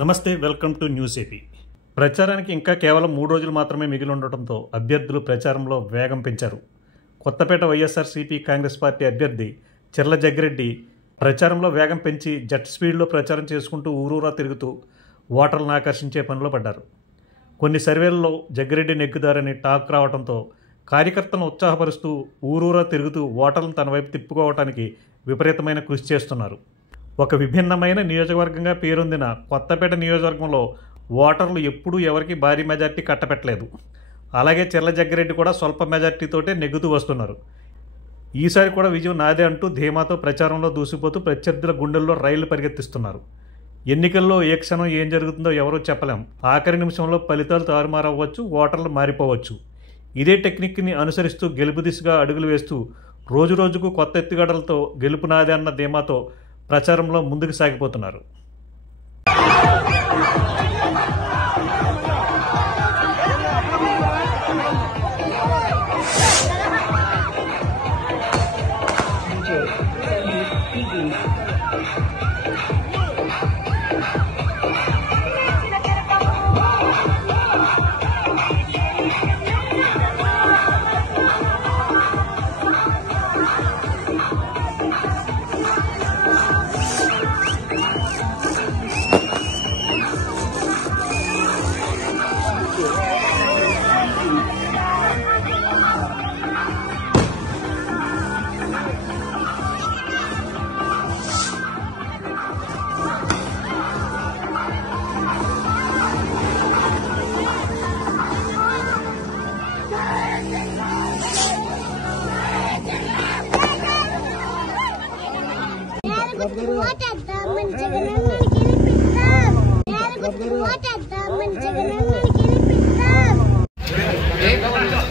నమస్తే, welcome to news AP. ప్రచారానికి ఇంకా కేవలం 3 రోజులు మాత్రమే మిగిలి ఉండటంతో అభ్యర్థులు ప్రచారంలో వేగం పెంచారు. కొత్తపేట వైఎస్ఆర్సీపీ కాంగ్రెస్ పార్టీ అభ్యర్థి చిర్ల జగ్గిరెడ్డి ప్రచారంలో వేగం పెంచి జెట్ స్పీడ్లో ప్రచారం చేసుకుంటూ ఊరూరా తిరుగుతూ ఓటర్లను ఆకర్షించే పనిలో పడ్డారు. కొన్ని సర్వేలలో జగ్గిరెడ్డి నెగ్గుదారని టాక్ రావడంతో కార్యకర్తలను ఉత్సాహపరుస్తూ ఊరూరా తిరుగుతూ ఓటర్లను తన వైపు తిప్పుకోవటానికి విపరీతమైన కృషి చేస్తున్నారు. ఒక విభిన్నమైన నియోజకవర్గంగా పేరొందిన కొత్తపేట నియోజకవర్గంలో ఓటర్లు ఎప్పుడూ ఎవరికి భారీ మెజార్టీ కట్టపెట్టలేదు. అలాగే చిర్ల జగ్గిరెడ్డి కూడా స్వల్ప మెజార్టీతోటే నెగ్గుతూ వస్తున్నారు. ఈసారి కూడా విజయం నాదే అంటూ ధీమాతో ప్రచారంలో దూసిపోతూ ప్రత్యర్థుల గుండెల్లో రైళ్లు పరిగెత్తిస్తున్నారు. ఎన్నికల్లో ఏ క్షణం ఏం జరుగుతుందో ఎవరూ చెప్పలేం. ఆఖరి నిమిషంలో ఫలితాలు తారుమారవ్వచ్చు, ఓటర్లు మారిపోవచ్చు. ఇదే టెక్నిక్ని అనుసరిస్తూ గెలుపు దిశగా అడుగులు వేస్తూ రోజురోజుకు కొత్త ఎత్తుగడలతో గెలుపు నాదే అన్న ధీమాతో ప్రచారంలో ముందుకు సాగిపోతున్నారు. What